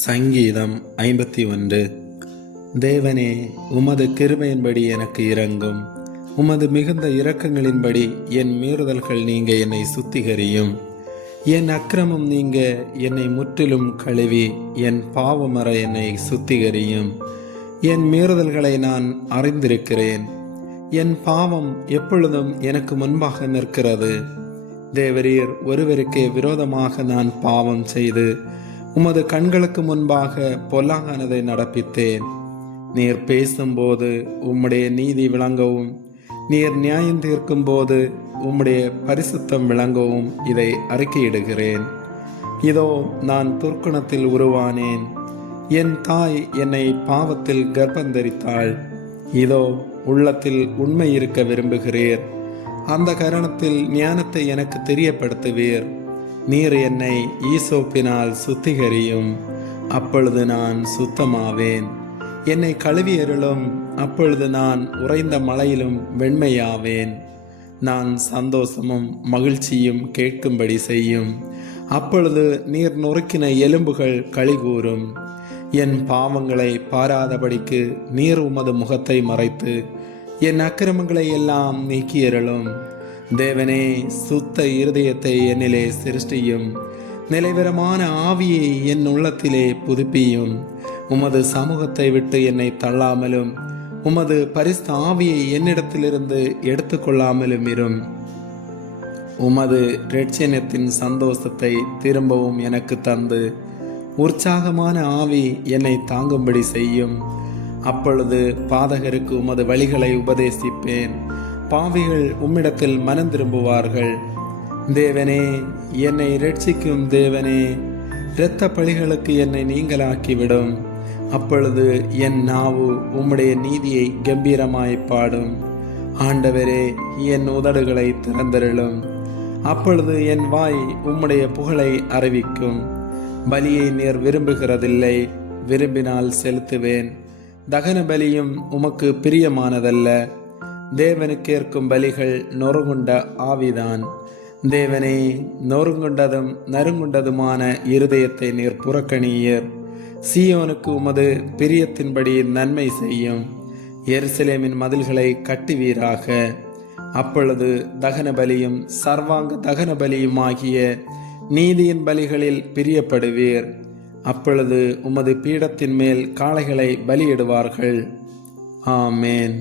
சங்கீதம் 51. தேவனே, உமது கிருபையின்படி எனக்கு இரங்கும். உமது மிகுந்த இரக்கங்களின்படி என் மீறுதல்கள் நீங்க என்னை சுத்திகரியும். என் அக்கிரமம் நீங்க என்னை முற்றிலும் கழுவி என் பாவமற என்னை சுத்திகரியும். என் மீறுதல்களை நான் அறிந்திருக்கிறேன். என் பாவம் எப்பொழுதும் எனக்கு முன்பாக நிற்கிறது. தேவரீர் ஒருவருக்கே விரோதமாக நான் பாவம் செய்து உமது கண்களுக்கு முன்பாக பொல்லாங்கானதை நடப்பித்தேன். நீர் பேசும்போது உம்முடைய நீதி விளங்கவும், நீர் நியாயம் தீர்க்கும் போது உம்முடைய பரிசுத்தம் விளங்கவும் இதை அறிக்கையிடுகிறேன். இதோ நான் துர்க்குணத்தில் உருவானேன். என் தாய் என்னை பாவத்தில் கர்ப்பந்தரித்தாள். இதோ உள்ளத்தில் உண்மை இருக்க விரும்புகிறீர். அந்த கரணத்தில் ஞானத்தை எனக்கு தெரியப்படுத்துவீர். நீர் என்னை ஈசோப்பினால் சுத்திகரியும், அப்பொழுது நான் சுத்தமாவேன். என்னை கழுவி அருளும், அப்பொழுது நான் உறைந்த மலையிலும் வெண்மையாவேன். நான் சந்தோஷமும் மகிழ்ச்சியும் கேட்கும்படி செய்யும், அப்பொழுது நீர் நொறுக்கின எலும்புகள் களிகூரும். என் பாவங்களை பாராதபடிக்கு நீர் உமது முகத்தை மறைத்து என் அக்கிரமங்களை எல்லாம் நீக்கியருளும். தேவனே, சுத்த இருதயத்தை என்னிலே சிருஷ்டியும், நிலைவரமான ஆவியை என் உள்ளத்திலே புதுப்பியும். உமது சமூகத்தை விட்டு என்னை தள்ளாமலும் உமது பரிசுத்த ஆவியை என்னிடத்திலிருந்து எடுத்துக்கொள்ளாமலும் இரும். உமது இரட்சணியத்தின் சந்தோஷத்தை திரும்பவும் எனக்கு தந்து உற்சாகமான ஆவி என்னை தாங்கும்படி செய்யும். அப்பொழுது பாதகருக்கு உமது வழிகளை உபதேசிப்பேன். பாவிகள் உம்மிடத்தில் மனம் திரும்புவார்கள். தேவனே, என்னை இரட்சிக்கும் தேவனே, இரத்த பழிகளுக்கு என்னை நீங்களாக்கிவிடும். அப்பொழுது என் நாவு உம்முடைய நீதியை கம்பீரமாய் பாடும். ஆண்டவரே, என் உதடுகளை திறந்தருளும். அப்பொழுது என் வாய் உம்முடைய புகழை அறிவிக்கும். பலியை நீர் விரும்புகிறதில்லை, விரும்பினால் செலுத்துவேன். தகன பலியும் உமக்கு பிரியமானதல்ல. தேவனுக்கு ஏற்கும் பலிகள் நொறுங்குண்ட ஆவிதான். தேவனே, நொறுங்குண்டதும் நறுங்குண்டதுமான இருதயத்தை நீர் புறக்கணியர். சீயோனுக்கு உமது பிரியத்தின்படி நன்மை செய்யும். எருசலேமின் மதில்களை கட்டுவீராக. அப்பொழுது தகன பலியும் சர்வாங்க தகன பலியும் ஆகிய நீதியின் பலிகளில் பிரியப்படுவீர். அப்பொழுது உமது பீடத்தின் மேல் காளைகளை பலியிடுவார்கள். ஆமேன்.